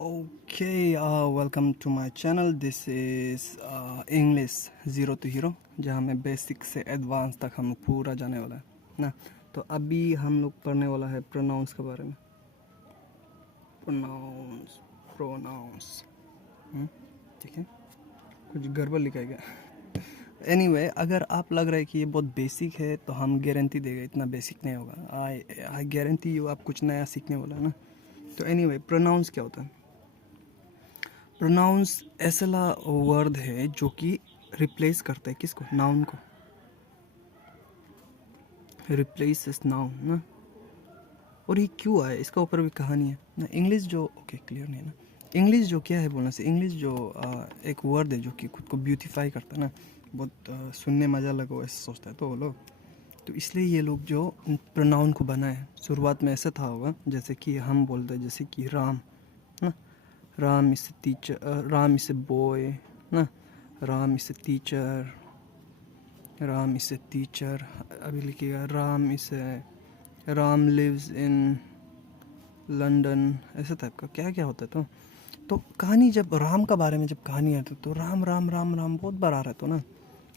Okay, welcome to my channel. This is English zero to hero, जहाँ में basic से advance तक हम लोग पूरा जाने वाला है ना। तो अभी हम लोग पढ़ने वाला है प्रोनाउंस के बारे में। प्रोनाउंस प्रोनाउंस ठीक है, कुछ गड़बड़ लिखा गया। एनीवे, अगर आप लग रहा है कि ये बहुत बेसिक है तो हम गारंटी देगा इतना बेसिक नहीं होगा। आई गारंटी यू आप कुछ नया सीखने वाला है ना। तो एनीवे, प्रोनाउंस क्या होता है? प्रोनाउंस ऐसा वर्ड है जो कि रिप्लेस करता है किसको? नाउन को। रिप्लेस इज नाउन ना। और ये क्यों आया, इसका ऊपर भी कहानी है ना। इंग्लिश जो ओके क्लियर नहीं है ना। इंग्लिश जो क्या है बोलने से, इंग्लिश जो एक वर्ड है जो कि खुद को ब्यूटीफाई करता है ना, बहुत सुनने मज़ा लगा ऐसे सोचता है तो वो लोग। तो इसलिए ये लोग जो प्रोनाउन को बनाए, शुरुआत में ऐसा था होगा जैसे कि हम बोलते हैं, जैसे कि राम ना, Ram is a teacher, Ram is a boy ना, Ram is a teacher, Ram is a teacher। अभी लिखिएगा राम लिव्स इन लंदन, ऐसे टाइप का क्या क्या होता है। तो कहानी जब राम का बारे में जब कहानी आती तो राम राम राम राम बहुत बार आ रहा है तो ना।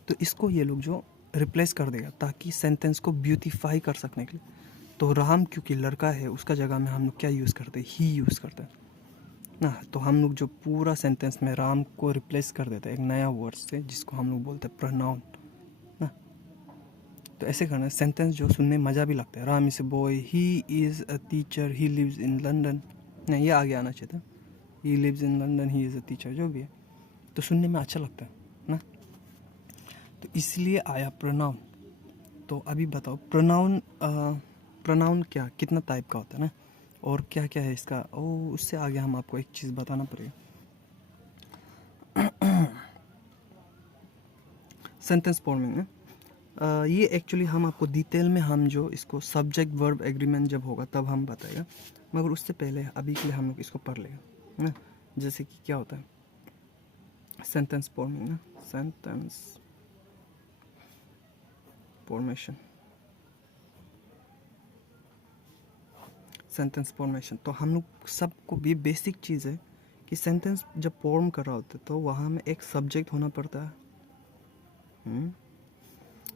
तो इसको ये लोग जो रिप्लेस कर देगा ताकि सेंटेंस को ब्यूटीफाई कर सकने के लिए। तो राम क्योंकि लड़का है, उसका जगह में हम लोग क्या यूज़ करते हैं? ही यूज़ करते हैं ना। तो हम लोग जो पूरा सेंटेंस में राम को रिप्लेस कर देते हैं एक नया वर्ड से, जिसको हम लोग बोलते हैं प्रोनाउन ना। तो ऐसे करना सेंटेंस जो सुनने में मज़ा भी लगता है। Ram is a boy, he is a teacher, he lives in London. नहीं, ये आगे आना चाहिए था। He lives in London, he is a teacher, जो भी है तो सुनने में अच्छा लगता है ना। तो इसलिए आया प्रोनाउन। तो अभी बताओ प्रोनाउन क्या कितना टाइप का होता है ना, और क्या क्या है इसका। उससे आगे हम आपको एक चीज़ बताना पड़ेगा। सेंटेंस फॉर्मिंग है। ये एक्चुअली हम आपको डिटेल में हम जो इसको सब्जेक्ट वर्ब एग्रीमेंट जब होगा तब हम बताएगा, मगर उससे पहले अभी के लिए हम लोग इसको पढ़ लेगा ना। जैसे कि क्या होता है सेंटेंस फॉर्मिंग ना, सेंटेंस फॉर्मेशन। सेंटेंस फॉर्मेशन तो हम लोग सबको भी बेसिक चीज़ है कि सेंटेंस जब फॉर्म कर रहा होता है तो वहाँ में एक सब्जेक्ट होना पड़ता है,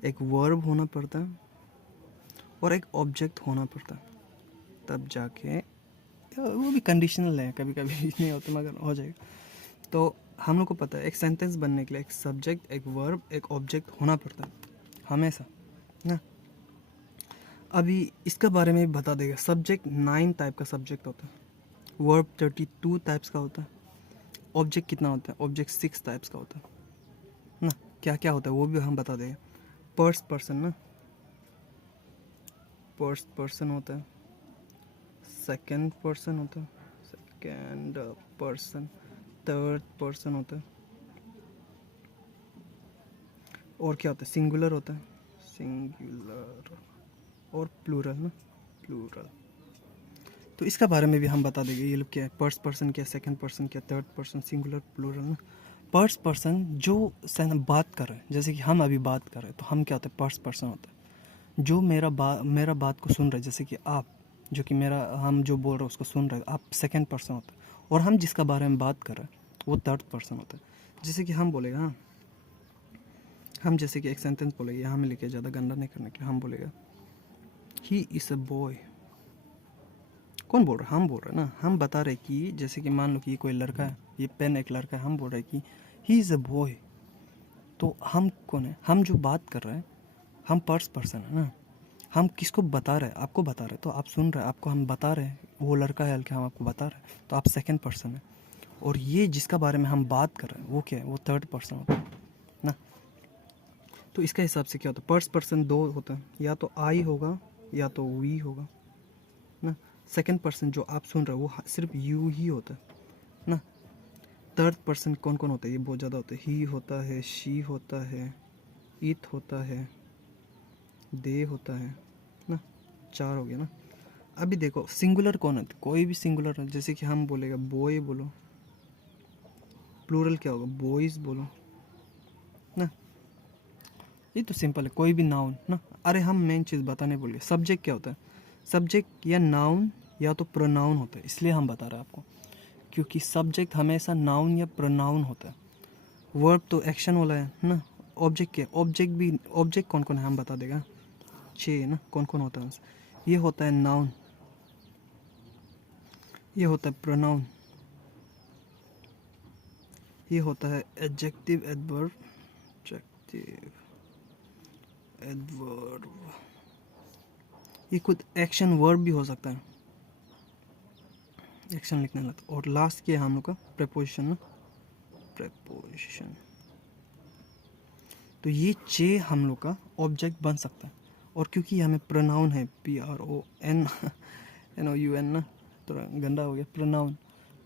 एक वर्ब होना पड़ता है और एक ऑब्जेक्ट होना पड़ता है, तब जाके वो भी कंडीशनल है, कभी कभी नहीं होता मगर हो जाएगा। तो हम लोग को पता है एक सेंटेंस बनने के लिए एक सब्जेक्ट, एक वर्ब, एक ऑब्जेक्ट होना पड़ता है हमेशा ना। अभी इसका बारे में बता देगा। सब्जेक्ट 9 टाइप का सब्जेक्ट होता है, वर्ब 32 टाइप्स का होता है, ऑब्जेक्ट कितना होता है? ऑब्जेक्ट 6 टाइप्स का होता है ना। क्या क्या होता है वो भी हम बता देगा। फर्स्ट पर्सन ना, फर्स्ट पर्सन होता है, सेकंड पर्सन होता है, सेकंड पर्सन, थर्ड पर्सन होता है, और क्या होता है? सिंगुलर होता है, सिंगुलर, और प्लूरल ना, प्लूरल। तो इसका बारे में भी हम बता देंगे। ये लोग क्या है, फर्स्ट पर्सन क्या, सेकंड पर्सन क्या, थर्ड पर्सन, सिंगुलर, प्लूरल ना। फर्स्ट पर्सन जो बात कर रहे हैं, जैसे कि हम अभी बात कर रहे हैं तो हम क्या होता है? फर्स्ट पर्सन होता है। जो मेरा बात को सुन रहे हैं, जैसे कि आप जो कि हम जो बोल रहे हैं उसको सुन रहे हैं, आप सेकंड पर्सन होता है। और हम जिसका बारे में बात कर रहे हैं वो थर्ड पर्सन होता है। जैसे कि हम बोलेगा हाँ, हम जैसे कि एक सेंटेंस बोलेंगे, यहाँ में लिखे ज़्यादा गंदा नहीं करने के लिए हम बोलेगा ही इज़ अ बॉय। कौन बोल रहा है? हम बोल रहे हैं ना। हम बता रहे कि जैसे कि मान लो कि ये कोई लड़का है, ये पेन एक लड़का है, हम बोल रहे हैं कि ही इज़ अ बॉय। तो हम कौन है? हम जो बात कर रहे हैं हम फर्स्ट पर्सन है ना। हम किसको बता रहे हैं? आपको बता रहे हैं, तो आप सुन रहे हैं, आपको हम बता रहे हैं वो लड़का है, हल्के हम आपको बता रहे हैं, तो आप सेकंड पर्सन है। और ये जिसका बारे में हम बात कर रहे हैं वो क्या है? वो थर्ड पर्सन होता है ना। तो इसके हिसाब से क्या होता है? फर्स्ट पर्सन दो होता है, या तो आई होगा या तो वी होगा ना। सेकंड पर्सन जो आप सुन रहे हो वो सिर्फ यू ही होता है ना। थर्ड पर्सन कौन कौन होता है? ये बहुत ज़्यादा होता है। ही होता है, शी होता है, इट होता है, दे होता है ना। 4 हो गया ना। अभी देखो सिंगुलर कौन होता है? कोई भी सिंगुलर है, जैसे कि हम बोलेगा बॉय बोलो, प्लूरल क्या होगा? बॉयज़ बोलो ना। ये तो सिंपल है, कोई भी नाउन ना। अरे हम मेन चीज़ बताने भूल गए, सब्जेक्ट क्या होता है? सब्जेक्ट या नाउन या तो प्रोनाउन होता है, इसलिए हम बता रहे हैं आपको क्योंकि सब्जेक्ट हमेशा नाउन या प्रोनाउन होता है, वर्ब तो एक्शन वाला है ना। ऑब्जेक्ट क्या, ऑब्जेक्ट कौन कौन है हम बता देगा, 6 ना, कौन कौन होता है। ये होता है नाउन, ये होता है प्रोनाउन, ये होता है एडजेक्टिव, एडवर्ब, एडजेक्टिव, एडवर्ब, ये खुद एक्शन वर्ब भी हो सकता है, एक्शन लिखने लगता। और लास्ट क्या है हम लोग का, प्रेपोजिशन ना, प्रेपोजिशन। तो ये 6 हम लोग का ऑब्जेक्ट बन सकता है। और क्योंकि हमें प्रोनाउन है, PRONOUN ना, तो गंदा हो गया प्रोनाउन,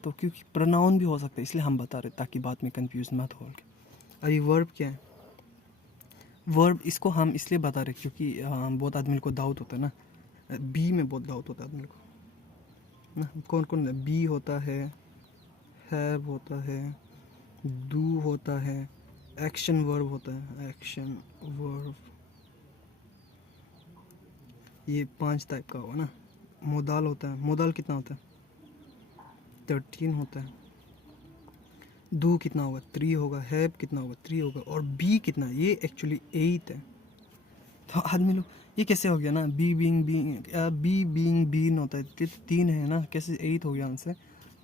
तो क्योंकि प्रोनाउन भी हो सकता है इसलिए हम बता रहे ताकि बाद में कंफ्यूज मत हो। अभी वर्ब क्या है, वर्ब इसको हम इसलिए बता रहे क्योंकि बहुत आदमी को डाउट होता है ना, बी में बहुत डाउट होता है आदमी को ना, कौन कौन है, बी होता है, हैव होता है, डू होता है, एक्शन वर्ब होता है, एक्शन वर्ब, ये 5 टाइप का होगा ना। मोडाल होता है, मोडाल कितना होता है, 13 होता है। डू कितना होगा, 3 होगा। हैव कितना होगा, 3 होगा। और बी कितना, ये एक्चुअली 8 है। तो आदमी लोग ये कैसे हो गया ना, बी बीइंग बीन होता है, 3 है ना, कैसे 8 हो गया उनसे।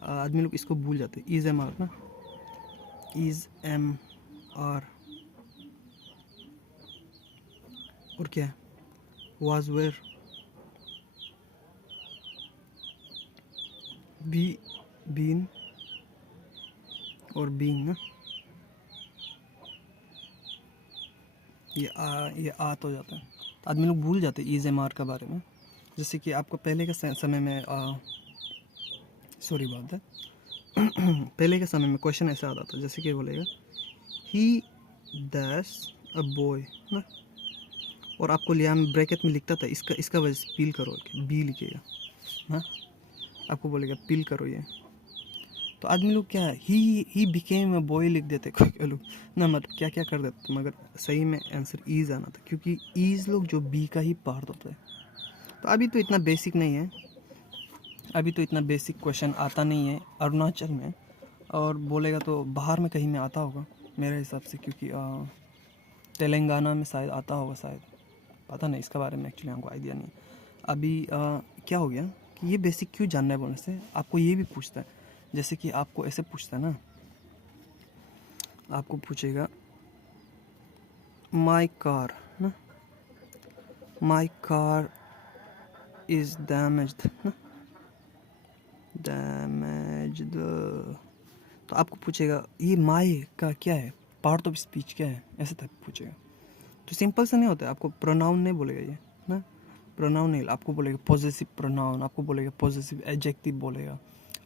आदमी लोग इसको भूल जाते हैं। इज एम आर ना, इज एम आर। और क्या है, वाज वेयर, बी बीन और बीइंग ना, ये आत हो जाता है। तो आदमी लोग भूल जाते हैं इज एम आर के बारे में। जैसे कि आपको पहले के समय में सॉरी बात है पहले के समय में क्वेश्चन ऐसा आता था, जैसे कि बोलेगा ही डैश अ बॉय ना, और आपको लिया में ब्रैकेट में लिखता था, इसका वजह से पील करो, बी लिखेगा हाँ, आपको बोलेगा पील करो ये। तो आदमी लोग क्या है, ही बिकेम अ बॉय लिख देते कोई लोग ना, मतलब क्या क्या कर देते, मगर सही में आंसर ईज आना था, क्योंकि ईज लोग जो बी का ही पार्ट होता है। तो अभी तो इतना बेसिक नहीं है, अभी तो इतना बेसिक क्वेश्चन आता नहीं है अरुणाचल में, और बोलेगा तो बाहर में कहीं में आता होगा मेरे हिसाब से, क्योंकि तेलंगाना में शायद आता होगा शायद, पता नहीं इसके बारे में, एक्चुअली हमको आइडिया नहीं। अभी क्या हो गया कि ये बेसिक क्यों जानना है बोलने से, आपको ये भी पूछता है, जैसे कि आपको ऐसे पूछता है ना, आपको पूछेगा माई कार ना, माई कार इज डैमेज्ड ना, डैमेज्ड। तो आपको पूछेगा ये माई का क्या है, पार्ट ऑफ स्पीच क्या है, ऐसे टाइप पूछेगा। तो सिंपल से नहीं होता है, आपको प्रोनाउन नहीं बोलेगा ये ना, प्रोनाउन नहीं, आपको बोलेगा पॉजेसिव प्रोनाउन, आपको बोलेगा पॉजेसिव एडजेक्टिव बोलेगा,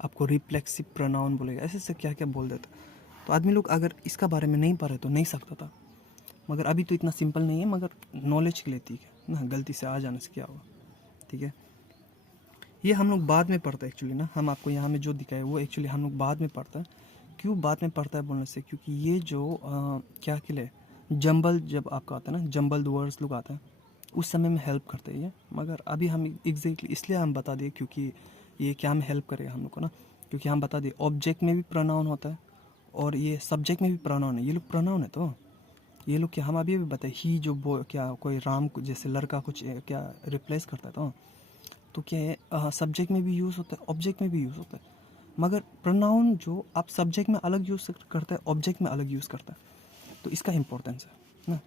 आपको रिफ्लेक्सिव प्रोनाउन बोलेगा, ऐसे से क्या क्या बोल देता। तो आदमी लोग अगर इसका बारे में नहीं पढ़े तो नहीं सकता था, मगर अभी तो इतना सिंपल नहीं है, मगर नॉलेज के लिए ठीक है ना, गलती से आ जाने से क्या होगा, ठीक है। ये हम लोग बाद में पढ़ते हैं एक्चुअली ना, हम आपको यहाँ में जो दिखाए वो एक्चुअली हम लोग बाद में पढ़ते हैं। क्यों बाद में पढ़ता है बोलने से, क्योंकि ये जो क्या के लिए जंबल, जब आपका आता है ना जंबल वर्ड्स लोग आते हैं उस समय में हेल्प करते हैं ये, मगर अभी हम एग्जैक्टली इसलिए हम बता दिए क्योंकि ये क्या में हेल्प करेगा हम लोग को ना, क्योंकि हम बता दिए ऑब्जेक्ट में भी प्रोनाउन होता है और ये सब्जेक्ट में भी प्रोनाउन है, ये लोग प्रोनाउन है। तो ये लोग क्या, हम अभी भी बताए ही जो क्या कोई राम को जैसे लड़का कुछ क्या रिप्लेस करता है, तो क्या है सब्जेक्ट में भी यूज़ होता है, ऑब्जेक्ट में भी यूज़ होता है, मगर प्रोनाउन जो आप सब्जेक्ट में अलग यूज़ करता है, ऑब्जेक्ट में अलग यूज़ करता है, तो इसका इंपॉर्टेंस है ना।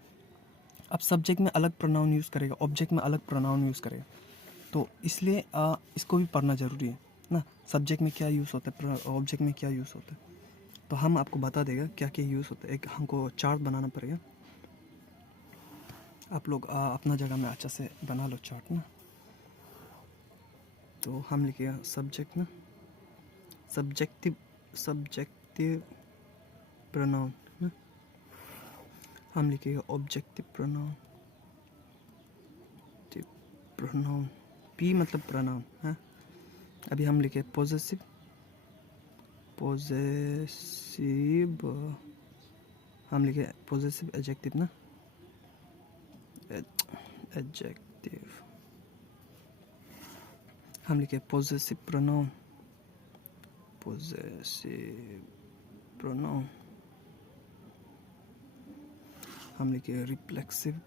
आप सब्जेक्ट में अलग प्रोनाउन यूज़ करेगा, ऑब्जेक्ट में अलग प्रोनाउन यूज़ करेगा, तो इसलिए इसको भी पढ़ना ज़रूरी है ना, सब्जेक्ट में क्या यूज़ होता है, ऑब्जेक्ट में क्या यूज़ होता है। तो हम आपको बता देगा क्या क्या यूज़ होता है, एक हमको चार्ट बनाना पड़ेगा, आप लोग अपना जगह में अच्छा से बना लो चार्ट ना। तो हम लिखेगा सब्जेक्ट ना, सब्जेक्टिव प्रोनाउन ना, हम लिखेगा ऑब्जेक्टिव प्रोनाउन, प्रोनाउन, पी मतलब प्रोनाउन है। अभी हम लिखे पॉजेसिव हम लिखे पॉजेसिव एडजेक्टिव ना, एडजेक्टिव, हम लिखे पॉजेसिव प्रोनाउन, possessive pronoun हम लिखे रिफ्लेक्सिव।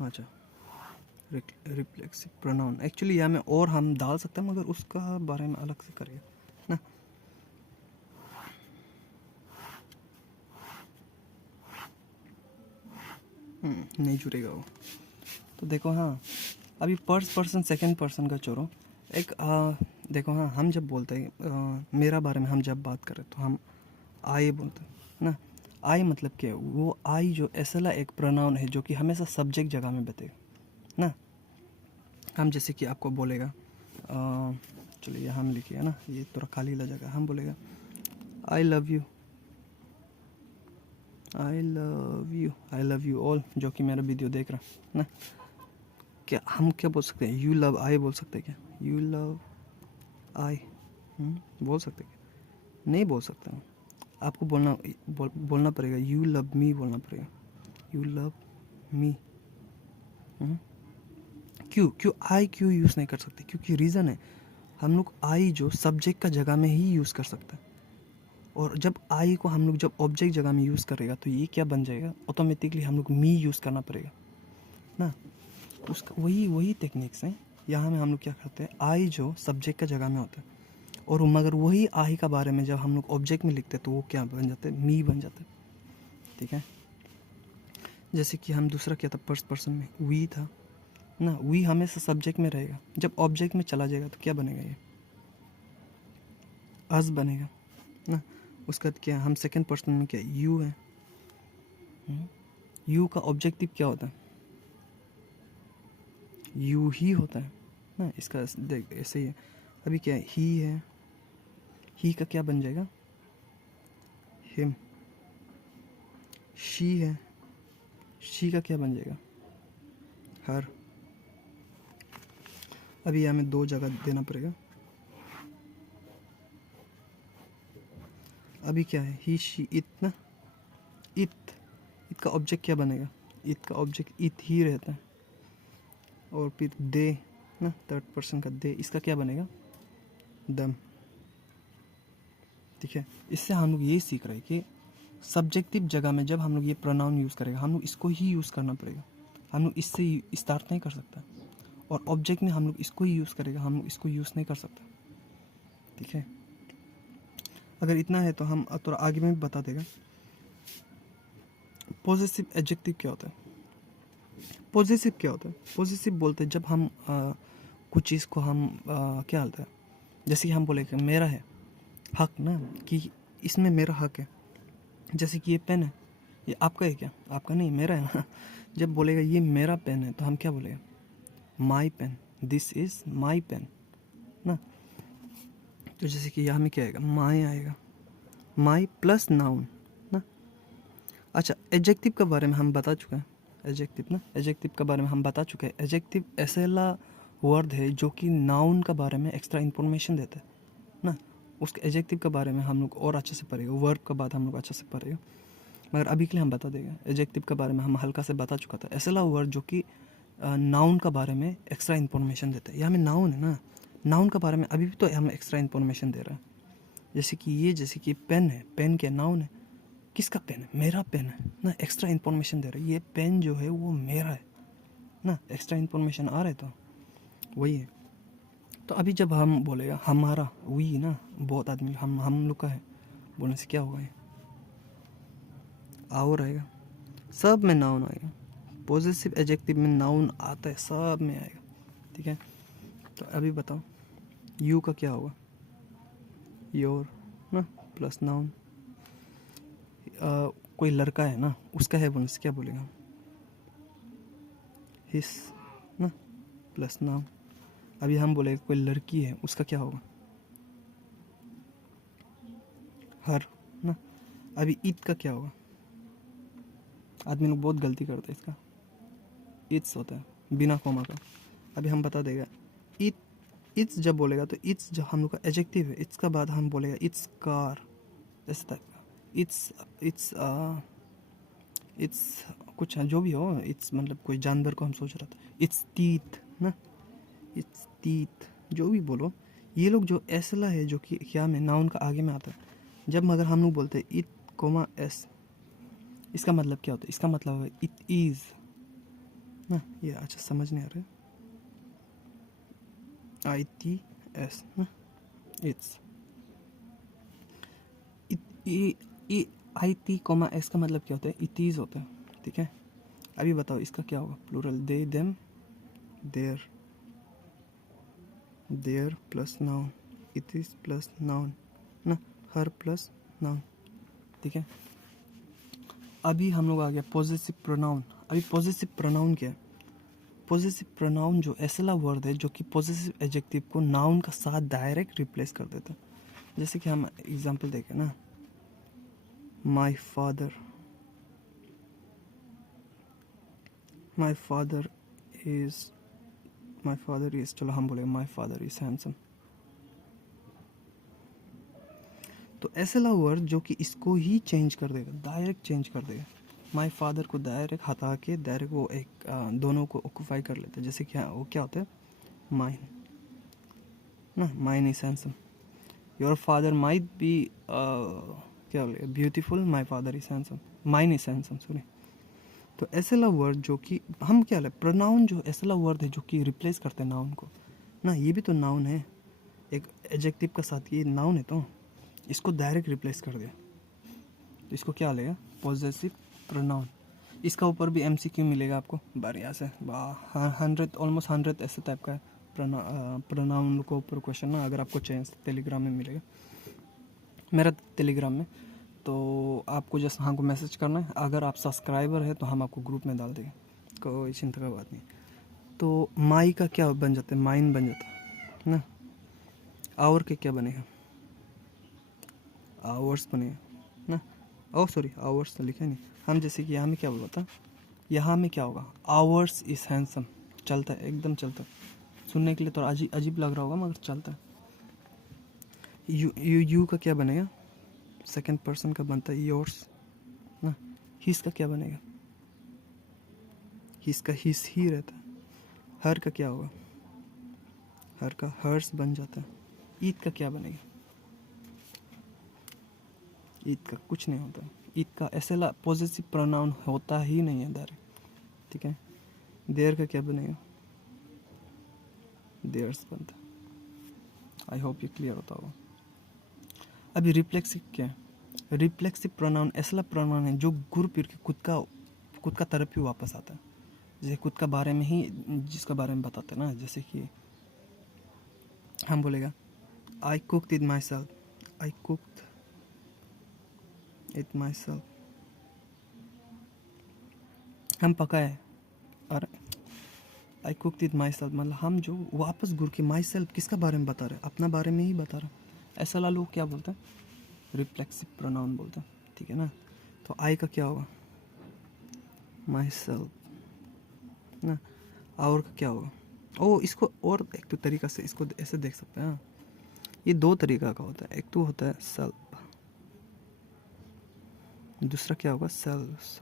अच्छा, रिफ्लेक्सिव प्रोनाउन एक्चुअली यहाँ में और हम डाल सकते हैं, मगर उसका बारे में अलग से करिए ना। नहीं जुड़ेगा वो। तो देखो हाँ, अभी फर्स्ट पर्सन सेकंड पर्सन का छोड़ो, एक देखो हाँ, हम जब बोलते हैं मेरा बारे में हम जब बात करें तो हम आई बोलते हैं ना। आई मतलब क्या है? वो आई जो ऐसा एक प्रोनाउन है जो कि हमेशा सब्जेक्ट जगह में बतेगा ना। हम जैसे कि आपको बोलेगा, चलिए हम लिखिए है ना, ये थोड़ा खाली लगेगा, हम बोलेगा I love you, I love you, I love you all, जो कि मेरा वीडियो देख रहा ना। क्या हम क्या बोल सकते हैं? यू लव आई बोल सकते हैं क्या? यू लव आई बोल सकते हैं क्या? नहीं बोल सकते हैं। आपको बोलना पड़ेगा यू लव मी बोलना पड़ेगा, यू लव मी। क्यों आई क्यों यूज़ नहीं कर सकते? क्योंकि रीज़न है, हम लोग आई जो सब्जेक्ट का जगह में ही यूज़ कर सकते हैं, और जब आई को हम लोग जब ऑब्जेक्ट जगह में यूज़ करेगा तो ये क्या बन जाएगा? ऑटोमेटिकली हम लोग मी यूज़ करना पड़ेगा ना। उसका वही टेक्निक्स हैं। यहाँ में हम लोग क्या करते हैं, आई जो सब्जेक्ट का जगह में होता है, और मगर वही आई का बारे में जब हम लोग ऑब्जेक्ट में लिखते हैं तो वो क्या बन जाते हैं? मी बन जाते हैं। ठीक है, जैसे कि हम दूसरा क्या था, फर्स्ट पर्सन में वी था ना। वी हमेशा सब्जेक्ट में रहेगा, जब ऑब्जेक्ट में चला जाएगा तो क्या बनेगा? ये अस बनेगा ना। उसके बाद क्या, हम सेकंड पर्सन में क्या, यू है। यू का ऑब्जेक्टिव क्या होता है? यू ही होता है ना। इसका देख ऐसे ही है। अभी क्या है, ही है, ही का क्या बन जाएगा? हिम। शी है, शी का क्या बन जाएगा? हर। अभी हमें दो जगह देना पड़ेगा। अभी क्या है, ही शी इट ना। इट का ऑब्जेक्ट क्या बनेगा? इट का ऑब्जेक्ट इट ही रहता है। और फिर दे ना, थर्ड पर्सन का दे, इसका क्या बनेगा? दम। ठीक है, इससे हम लोग ये सीख रहे हैं कि सब्जेक्टिव जगह में जब हम लोग ये प्रोनाउन यूज़ करेगा, हम लोग इसको ही यूज़ करना पड़ेगा। हम लोग इससे स्टार्ट नहीं कर सकता, और ऑब्जेक्ट में हम लोग इसको ही यूज़ करेगा, हम लोग इसको यूज़ नहीं कर सकता। ठीक है, अगर इतना है तो हम थोड़ा आगे में भी बता देगा। पॉजिटिव एडजेक्टिव क्या होता है? पॉजिटिव क्या होता है? पॉजिटिव बोलते हैं जब हम कुछ चीज़ को हम क्या होता है, जैसे कि हम बोलेंगे मेरा है हक ना, कि इसमें मेरा हक है। जैसे कि ये पेन है, ये आपका है क्या? आपका नहीं, मेरा है ना। जब बोलेगा ये मेरा पेन है तो हम क्या बोलेगा? My pen, this is my pen ना। तो जैसे कि यहाँ में क्या आएगा? माई आएगा, माई प्लस नाउन ना। अच्छा, एडजेक्टिव के बारे में हम बता चुके हैं। एडजेक्टिव ना, एडजेक्टिव के बारे में हम बता चुके हैं। एडजेक्टिव ऐसा वर्ड है जो कि नाउन के बारे में एक्स्ट्रा इन्फॉर्मेशन देता है ना। उसके एडजेक्टिव के बारे में हम लोग और अच्छे से पढ़ेगा, वर्ब के बाद हम लोग अच्छे से पढ़ेगा, मगर अभी के लिए हम बता देंगे। एडजेक्टिव के बारे में हम हल्का से बता चुका था। ऐसा वर्ड जो कि नाउन के बारे में एक्स्ट्रा इन्फॉर्मेशन देता है। यहाँ में नाउन है ना, नाउन के बारे में अभी भी तो हमें एक्स्ट्रा इन्फॉर्मेशन दे रहा है। जैसे कि ये, जैसे कि पेन है, पेन क्या नाउन है? किसका पेन है? मेरा पेन है ना। एक्स्ट्रा इन्फॉर्मेशन दे रहा है, ये पेन जो है वो मेरा है ना। एक्स्ट्रा इन्फॉर्मेशन आ रहा है, तो वही है। तो अभी जब हम बोलेगा हमारा, वी ना, बहुत आदमी हम लोग का है बोलने से क्या होगा? ये और आएगा, सब में नाउन आएगा। पॉजिटिव एडजेक्टिव में नाउन आता है, सब में आएगा। ठीक है, तो अभी बताओ यू का क्या होगा? योर ना, प्लस नाउन। कोई लड़का है ना, उसका है बोलने से क्या बोलेगा? हिस ना, प्लस नाउन। अभी हम बोलेगा कोई लड़की है, उसका क्या होगा? हर ना। अभी ईद का क्या होगा? आदमी लोग बहुत गलती करते हैं, इसका इट्स होता है बिना कॉमा का। अभी हम बता देगा इट्स जब बोलेगा तो इट्स जो हम लोग का एडजेक्टिव है, इट्स का बाद हम बोलेगा इट्स कार, ऐसे टाइप का। इट्स कुछ जो भी हो, इट्स मतलब कोई जानवर को हम सोच रहा था। इट्स टीथ ना, इट्स तीत, जो भी बोलो, ये लोग जो एसला है जो कि क्या में नाउन का आगे में आता है। जब मगर हम लोग बोलते हैं इट कोमा एस, इसका मतलब क्या होता है? इसका मतलब है इट इज़ ना। ये अच्छा समझ नहीं आ रहा है, आई टी एस ना, it's it I T comma S का मतलब क्या होता है? इट इज़ होता है, ठीक है। अभी बताओ इसका क्या होगा? Plural, they them there, there plus noun, it is plus noun ना, हर प्लस नाउन, ठीक है। अभी हम लोग आ गया पॉजेसिव प्रोनाउन। अभी पॉजेसिव प्रोनाउन क्या है? पॉजेसिव प्रोनाउन जो ऐसा वर्ड है जो कि पॉजेसिव एडजेक्टिव को नाउन का साथ डायरेक्ट रिप्लेस कर देता है। जैसे कि हम एग्जांपल देखें ना, my father, my father is, my father is, चलो हम बोले माय फादर इज हैंडसम। तो ऐसा वर्ड जो कि इसको ही चेंज कर देगा, डायरेक्ट चेंज कर देगा। माय फादर को डायरेक्ट हटा के डायरेक्ट वो एक दोनों को ऑक्यूपाई कर लेता है। जैसे क्या वो क्या होता है? माइन ना, mine is handsome. Your father might be क्या बोले, beautiful, my father is handsome, mine is handsome, sorry. तो ऐसा वर्ड जो कि हम क्या ले, प्रोनाउन जो ऐसा वर्ड है जो कि रिप्लेस करते हैं नाउन को ना, ये भी तो नाउन है, एक एडजेक्टिव का साथ, ये नाउन है, तो इसको डायरेक्ट रिप्लेस कर दिया, तो इसको क्या लेगा? Possessive pronoun. इसका ऊपर भी एमसीक्यू मिलेगा आपको बढ़िया से, 100 ऑलमोस्ट 100 ऐसे टाइप का है प्रोनाउन को ऊपर क्वेश्चन ना। अगर आपको चाहिए टेलीग्राम में मिलेगा, मेरा टेलीग्राम में, तो आपको जस्ट हाँ को मैसेज करना है। अगर आप सब्सक्राइबर है तो हम आपको ग्रुप में डाल देंगे, कोई चिंता का बात नहीं। तो माई का क्या बन जाता है? माइन बन जाता है ना। आवर के क्या बनेगा? आवर्स बनेगा ना। ओ सॉरी, आवर्स तो लिखा नहीं हम, जैसे कि यहाँ में क्या बोला था, यहाँ में क्या होगा? आवर्स इज हैंडसम, चलता है, एकदम चलता है। सुनने के लिए तो अजीब अजीब लग रहा होगा मगर चलता है। यू का क्या बनेगा? सेकंड पर्सन का बनता है योर्स ना। हिस का क्या बनेगा? हिस का हिस ही रहता है। हर का क्या होगा? हर का हर्स बन जाता है। ईद का क्या बनेगा? ईद का कुछ नहीं होता। ईद का ऐसे पॉजिटिव प्रोनाउन होता ही नहीं है डायरेक्ट, ठीक है। देयर का क्या बनेगा? देयर्स बनता है। आई होप ये क्लियर होता होगा। अभी रिफ्लेक्सिव क्या है? रिफ्लेक्सिव प्रोनाउन ऐसा प्रोनाउन है जो गुरु पीर के खुद का तरफ ही वापस आता है। जैसे खुद का बारे में ही, जिसका बारे में बताते हैं ना, जैसे कि हम बोलेगा I cooked it myself, I cooked it myself, हम पकाए, और I cooked it myself मतलब हम जो वापस गुरु के माई सेल्फ किसका बारे में बता रहे हैं? अपना बारे में ही बता रहे हैं। ऐसा लोग क्या बोलते हैं? रिफ्लेक्सिव प्रोनाउन बोलते हैं, ठीक है ना। तो आई का क्या होगा? माई सेल्फ ना। और का क्या होगा? ओ, इसको और एक तो तरीका से इसको ऐसे देख सकते हैं। हाँ, ये दो तरीका का होता है। एक तो होता है सेल्फ, दूसरा क्या होगा? सेल्फ।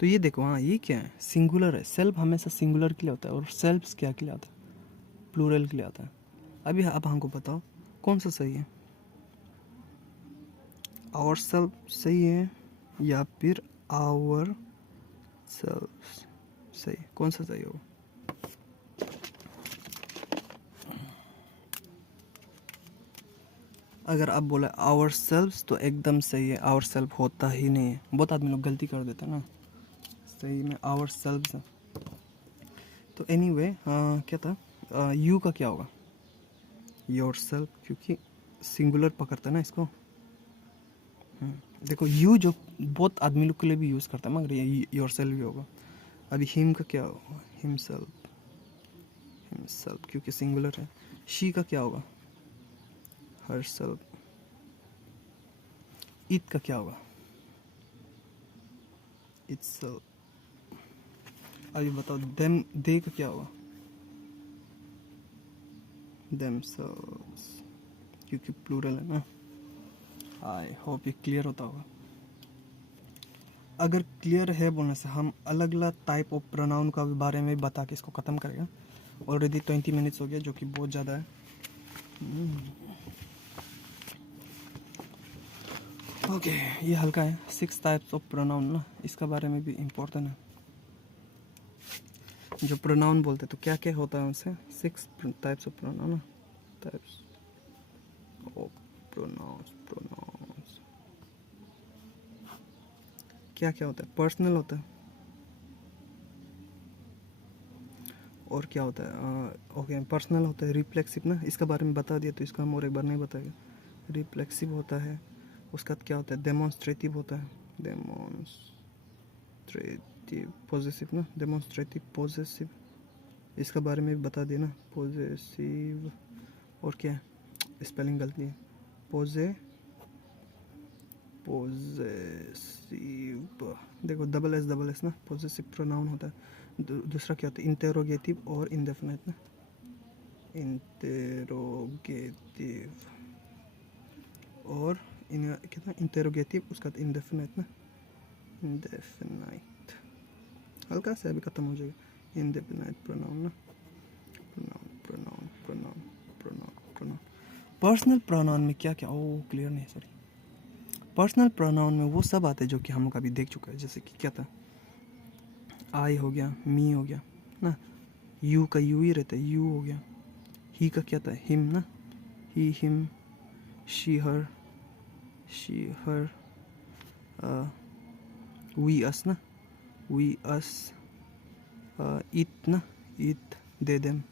तो ये देखो, हाँ ये क्या है? सिंगुलर है। सेल्फ हमेशा सिंगुलर के लिए होता है और सेल्फ्स क्या के लिए आता है? प्लूरल के लिए आता है। अभी अब हमको बताओ कौन सा सही है? आवर सेल्फ सही है या फिर आवर सेल्फ सही? कौन सा सही होगा? अगर आप बोले आवर सेल्फ तो एकदम सही है, आवर सेल्फ होता ही नहीं है। बहुत आदमी लोग गलती कर देते हैं ना, सही में आवर सेल्फ है। तो एनीवे क्या था? यू का क्या होगा? योर सेल्फ, क्योंकि सिंगुलर पकड़ता है ना इसको। देखो यू जो बहुत आदमी लोग के लिए भी यूज़ करता है मगर ये योर सेल्फ भी होगा। अभी हिम का क्या होगा? हिम सेल्फ, हिम सेल्फ क्योंकि सिंगुलर है। शी का क्या होगा? Her self. इट का क्या होगा? It's self. अभी बताओ देम, दे का क्या होगा? देमसेल्व्स, क्योंकि प्लूरल है ना। आई होप ये क्लियर होता होगा। अगर क्लियर है बोलने से हम अलग अलग टाइप ऑफ प्रोनाउन का बारे में बता के इसको ख़त्म करेंगे। ऑलरेडी 20 मिनट्स हो गया, जो कि बहुत ज़्यादा है। ओके, ये हल्का है। 6 टाइप्स ऑफ प्रोनाउन ना, इसका बारे में भी इम्पोर्टेंट है। जो प्रोनाउन बोलते तो क्या क्या होता है उनसे? 6 टाइप्स ऑफ प्रोनाउन ना, टाइप्स ऑफ प्रोनाउंस। क्या क्या होता है? पर्सनल होता है, और क्या होता है? ओके, पर्सनल होता है। रिफ्लेक्सिव ना, इसका बारे में बता दिया तो इसको हम और एक बार नहीं बताएंगे। रिफ्लेक्सिव होता है। उसका क्या होता है? डेमोन्स्ट्रेटिव होता है। डेमोन्स्ट्रेटिव। पॉजेसिव ना, डेमोन्स्ट्रेटिव पॉजेसिव, इसका बारे में भी बता दिया ना। पॉजेसिव और क्या है? स्पेलिंग गलती है। पॉजेसिव, देखो डबल एस ना, पॉजेसिव प्रोनाउन होता है। दूसरा क्या होता है? इंटेरोगेटिव और इंडेफिनिट ना। इंटेरोगेटिव और क्या था? इंटेरोगेटिव, उसका इंडेफिनिट ना। इंडेफिनाइट, हल्का सा अभी खत्म हो जाएगा। इंडेफिनाइट प्रोनाउन ना। प्रोनाउन पर्सनल प्रोनाउन में क्या क्या? ओ क्लियर नहीं, सॉरी। पर्सनल प्रोनाउन में वो सब आते हैं जो कि हम लोग अभी देख चुके हैं। जैसे कि क्या था? आई हो गया, मी हो गया ना, यू का यू ही रहता है, यू हो गया। ही का क्या था? हिम ना, he him. She her we us ना, वी अस। इट ना, इट। दे देम,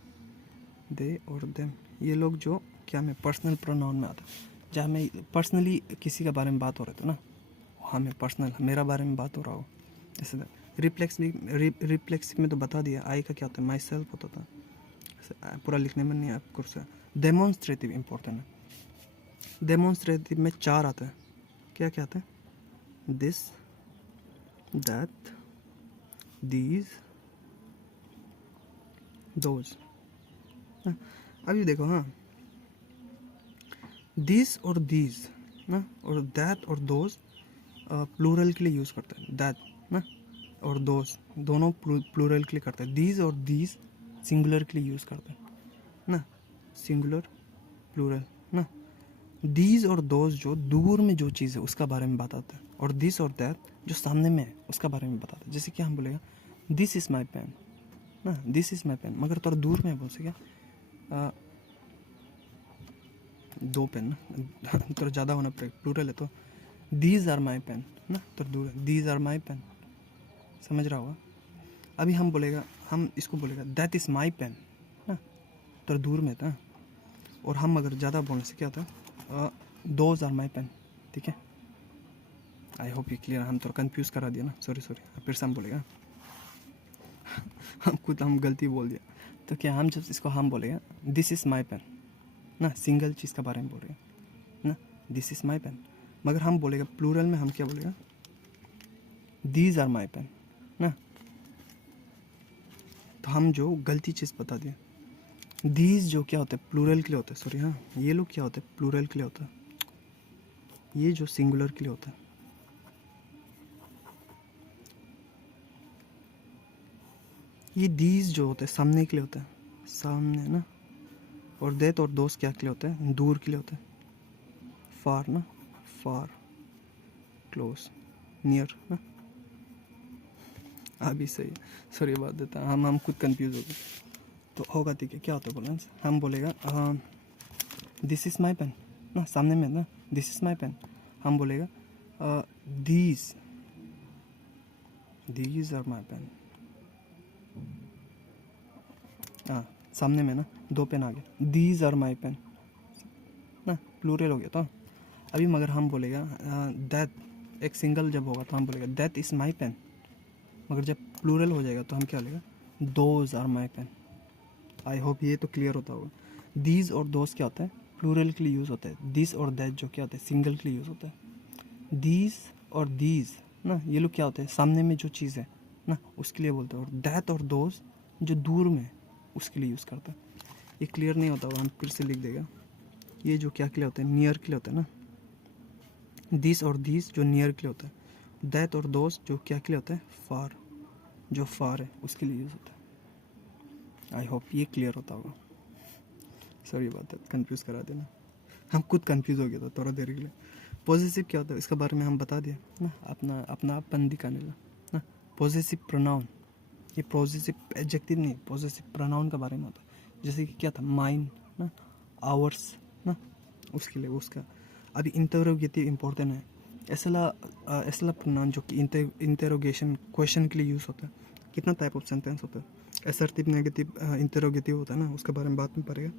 दे और देम। ये लोग जो क्या में पर्सनल प्रोनाउन में आता है, जहाँ में पर्सनली किसी के बारे में बात हो रहा था ना, वहाँ में पर्सनल मेरा बारे में बात हो रहा हो। जैसे रिफ्लेक्सिव में तो बता दिया। आई का क्या होता है? माई सेल्फ होता था। पूरा लिखने में नहीं आपको। डेमोन्स्ट्रेटिव इंपॉर्टेंट है। डेमोन्स्ट्रेटिव में 4 आता है। क्या क्या आता है? This, that, these, those. अभी देखो, हाँ, दिस और दीज ना, और दैट और दोज प्लूरल के लिए यूज़ करते हैं। दैट ना और दोज दोनों प्लूरल के लिए करते हैं। दीज और दीज सिंगुलर के लिए यूज़ करते हैं ना, सिंगुलर प्लूरल ना। दीज और दोज जो दूर में जो चीज़ है उसका बारे में बताता है, और दिस और दैट जो सामने में है उसका बारे में बताता है। जैसे कि हम बोलेगा दिस इज़ माई पेन ना, दिस इज़ माई पेन, मगर थोड़ा दूर में है, बोल सके 2 पेन ना, थोड़ा ज़्यादा होना पड़ेगा, प्लूरल है तो। दीज आर माई पेन ना, थोड़ा दूर है, दीज आर माई पेन, समझ रहा होगा। अभी हम बोलेगा, हम इसको बोलेगा दैट इज़ माई पेन ना, थोड़ा दूर में था। और हम अगर ज़्यादा बोलने से क्या होता है? दोज आर माई पेन, ठीक है। आई होप ये क्लियर। हम थोड़ा कंफ्यूज करा दिया ना, सॉरी। फिर से हम बोलेगा हम गलती बोल दिया। तो क्या हम जब इसको हम बोलेगा दिस इज़ माई पेन ना, सिंगल चीज़ के बारे में बोलेगा ना, दिस इज़ माई पेन। मगर हम बोलेगा प्लूरल में, हम क्या बोलेगा? दीज आर माई पेन ना। तो हम जो गलती चीज़ बता दिया। दीज जो क्या होता है? प्लूरल के लिए होता है, सॉरी। हाँ, ये लोग क्या होता है? प्लूरल के लिए होता है। ये जो सिंगुलर के लिए होता है। ये दीज जो होता है सामने के लिए होता है, सामने ना। और दैट और दोस्त क्या के लिए होता है? दूर के लिए होता है। फार ना, फार, क्लोज, नियर ना। अभी सही, सॉरी बात देता है, हम खुद कंफ्यूज हो गए। तो होगा, ठीक है। क्या होता है बोलना? हम बोलेगा दिस इज़ माई पेन ना, सामने में ना, दिस इज़ माई पेन। हम बोलेगा दीज आर माई पेन। हाँ, सामने में ना 2 पेन आ गया, दीज आर माई पेन ना, प्लूरल हो गया। तो अभी मगर हम बोलेगा दैट, एक सिंगल जब होगा तो हम बोलेगा दैट इज़ माई पेन, मगर जब प्लूरल हो जाएगा तो हम क्या बोलेगा? Those are my pen. I hope ये तो क्लियर होता होगा। दीज और दोज क्या होता है? प्लूरल के लिए यूज़ होता है। दिस और दैट जो क्या होता है? सिंगल के लिए यूज़ होता है। दीज और दीज ना, ये लोग क्या होते हैं? सामने में जो चीज़ है ना, उसके लिए बोलते हैं। और दैट और दोज जो दूर में है उसके लिए यूज़ करता है। ये क्लियर नहीं होता होगा, हम फिर से लिख देगा। ये जो क्या के लिए होता है? नियर के लिए होता है ना। दिस और दीज जो नियर के लिए होता है। दैट और दोज जो क्या के लिए होता है? फार, जो फार है उसके लिए यूज़ होता है। आई होप ये क्लियर होता होगा। सॉरी बात है, कंफ्यूज करा देना, हम खुद कंफ्यूज हो गया था थोड़ा देर के लिए। पॉजिटिव क्या होता है इसके बारे में हम बता दिए ना, अपना अपनापन दिखाने का ना। पॉजिटिव प्रोनाउन, ये पॉजिटिव एडजेक्टिव नहीं, पॉजिटिव प्रोनाउन के बारे में होता है। जैसे कि क्या था, माइन ना, आवर्स ना, उसके लिए उसका। अभी इंटरोगेटिव इम्पोर्टेंट है। ऐसा प्रोनाउन जो कि इंटरोगेशन क्वेश्चन के लिए यूज़ होता है। कितना टाइप ऑफ सेंटेंस होता है, असर्टिव, नेगेटिव, इंटरोगेटिव होता है ना, उसके बारे में बात में पड़ेगा।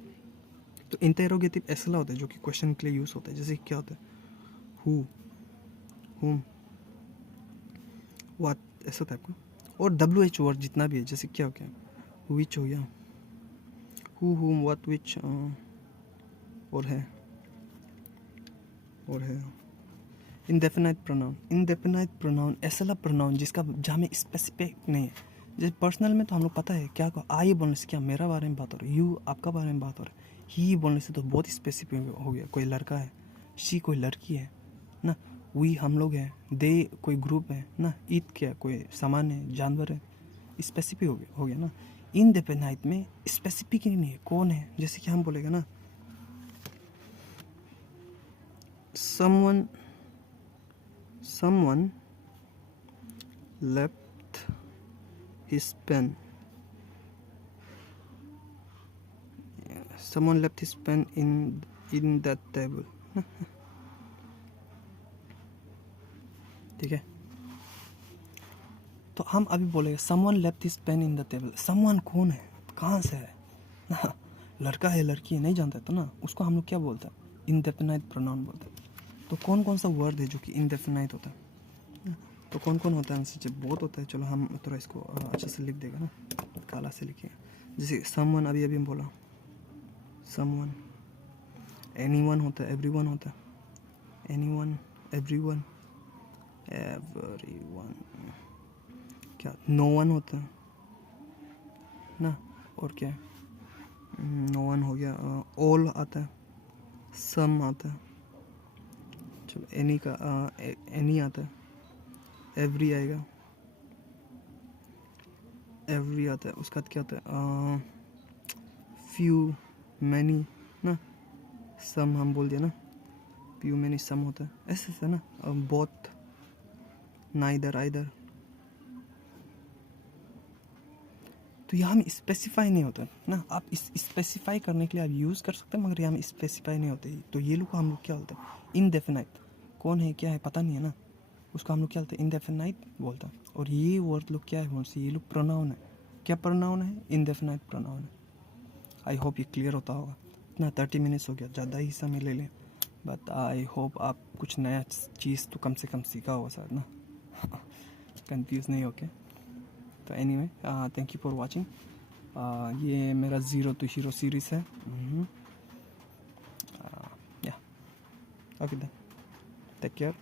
तो इंटरोगेटिव ऐसा होता है जो कि क्वेश्चन के लिए यूज़ होता है। जैसे क्या होता है, हु, हुम, व्हाट, ऐसा टाइप का। और WH वर्ड जितना भी है, जैसे क्या हो गया, विच हो गया, हु, हुम, व्हाट, विच, और है इंडेफिनाइट प्रोनाउन। इंडेफिनाइट प्रोनाउन ऐसा प्रोनाउन जिसका जहाँ में स्पेसिफिक नहीं है। जैसे पर्सनल में तो हम लोग पता है क्या को आई बोलने से क्या मेरा बारे में बात हो रही है, यू आपका बारे में बात हो रही है, ही बोलने से तो बहुत स्पेसिफिक हो गया, कोई लड़का है, शी कोई लड़की है ना, वी हम लोग हैं, दे कोई ग्रुप है ना, ईद क्या कोई सामान है, जानवर है, स्पेसिफिक हो गया ना। इनडेफिनाइट में स्पेसिफिक ही नहीं है कौन है। जैसे कि हम बोलेगा ना, someone left his pen, someone left his pen in that table। ठीक है, तो हम अभी बोलेंगे someone left his pen in the table। someone कौन है, कहाँ से है ना, लड़का है लड़की है नहीं जानते तो ना, उसको हम लोग क्या बोलते हैं, इंडेफिनाइट प्रोनाउन बोलते हैं। तो कौन कौन सा वर्ड है जो कि इंडेफिनाइट होता है, तो कौन कौन होता है हमसे, जब बहुत होता है। चलो हम थोड़ा इसको अच्छे से लिख देगा ना, काला से लिखिए। जैसे समवन, अभी हम बोला समवन, एनीवन होता है, एवरीवन होता है, एनीवन, एवरीवन, एवरीवन, क्या नो वन होता है ना, और क्या नो वन हो गया, ऑल आता है, सम आता है, चलो एनी का एनी आता है, एवरी आएगा, एवरी आता है, उसका क्या आता है, फ्यू, मैनी ना, सम हम बोल दिया ना, फ्यू मैनी सम होता है, ऐसे है ना, बोथ, नाइदर, आइदर। तो यहाँ में स्पेसिफाई नहीं होता ना, आप इस स्पेसिफाई करने के लिए आप यूज़ कर सकते हैं, मगर यहाँ में स्पेसिफाई नहीं होते। तो ये लोग हम लोग क्या बोलते हैं, इनडेफिनाइट, कौन है क्या है पता नहीं है ना, उसको हम लोग क्या बोलते हैं, इनडेफिनाइट बोलते हैं। और ये वर्ड लोग क्या है बोलते, ये लोग प्रोनाउन है। क्या प्रोनाउन है, इनडेफिनाइट प्रोनाउन है। आई होप ये क्लियर होता होगा। इतना 30 मिनट्स हो गया, ज़्यादा ही समय ले लें, बट आई होप आप कुछ नया चीज़ तो कम से कम सीखा होगा सर ना, कंफ्यूज नहीं हो के। तो anyway, thank you for watching. ये मेरा ज़ीरो टू हीरो सीरीज़ है। या ओके देन, टेक केयर।